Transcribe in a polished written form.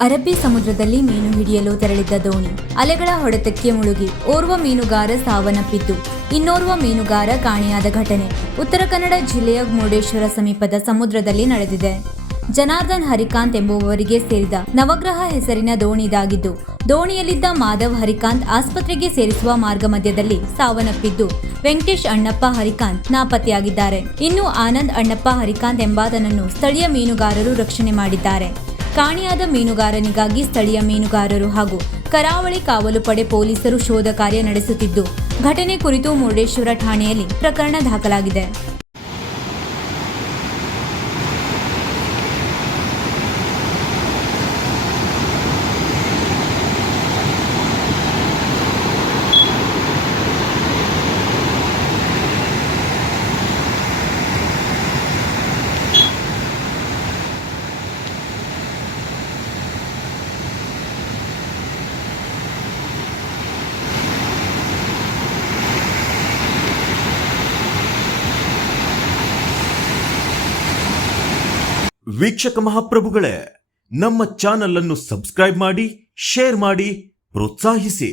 ಅರಬ್ಬಿ ಸಮುದ್ರದಲ್ಲಿ ಮೀನು ಹಿಡಿಯಲು ತೆರಳಿದ್ದ ದೋಣಿ ಅಲೆಗಳ ಹೊಡೆತಕ್ಕೆ ಮುಳುಗಿ ಓರ್ವ ಮೀನುಗಾರ ಸಾವನ್ನಪ್ಪಿದ್ದು ಇನ್ನೋರ್ವ ಮೀನುಗಾರ ಕಾಣೆಯಾದ ಘಟನೆ ಉತ್ತರ ಕನ್ನಡ ಜಿಲ್ಲೆಯ ಮುರುಡೇಶ್ವರ ಸಮೀಪದ ಸಮುದ್ರದಲ್ಲಿ ನಡೆದಿದೆ. ಜನಾರ್ದನ್ ಹರಿಕಾಂತ್ ಎಂಬುವವರಿಗೆ ಸೇರಿದ ನವಗ್ರಹ ಹೆಸರಿನ ದೋಣಿ ಇದಾಗಿದ್ದು, ದೋಣಿಯಲ್ಲಿದ್ದ ಮಾಧವ್ ಹರಿಕಾಂತ್ ಆಸ್ಪತ್ರೆಗೆ ಸೇರಿಸುವ ಮಾರ್ಗ ಮಧ್ಯದಲ್ಲಿ ಸಾವನ್ನಪ್ಪಿದ್ದು, ವೆಂಕಟೇಶ್ ಅಣ್ಣಪ್ಪ ಹರಿಕಾಂತ್ ನಾಪತ್ತೆಯಾಗಿದ್ದಾರೆ. ಇನ್ನು ಆನಂದ್ ಅಣ್ಣಪ್ಪ ಹರಿಕಾಂತ್ ಎಂಬಾತನನ್ನು ಸ್ಥಳೀಯ ಮೀನುಗಾರರು ರಕ್ಷಣೆ ಮಾಡಿದ್ದಾರೆ. ಕಾಣೆಯಾದ ಮೀನುಗಾರನಿಗಾಗಿ ಸ್ಥಳೀಯ ಮೀನುಗಾರರು ಹಾಗೂ ಕರಾವಳಿ ಕಾವಲು ಪಡೆ ಪೊಲೀಸರು ಶೋಧ ಕಾರ್ಯ ನಡೆಸುತ್ತಿದ್ದು, ಘಟನೆ ಕುರಿತು ಮುರುಡೇಶ್ವರ ಠಾಣೆಯಲ್ಲಿ ಪ್ರಕರಣ ದಾಖಲಾಗಿದೆ. ವೀಕ್ಷಕ ಮಹಾಪ್ರಭುಗಳೇ, ನಮ್ಮ ಚಾನಲ್ ಅನ್ನು ಸಬ್ಸ್ಕ್ರೈಬ್ ಮಾಡಿ, ಶೇರ್ ಮಾಡಿ, ಪ್ರೋತ್ಸಾಹಿಸಿ.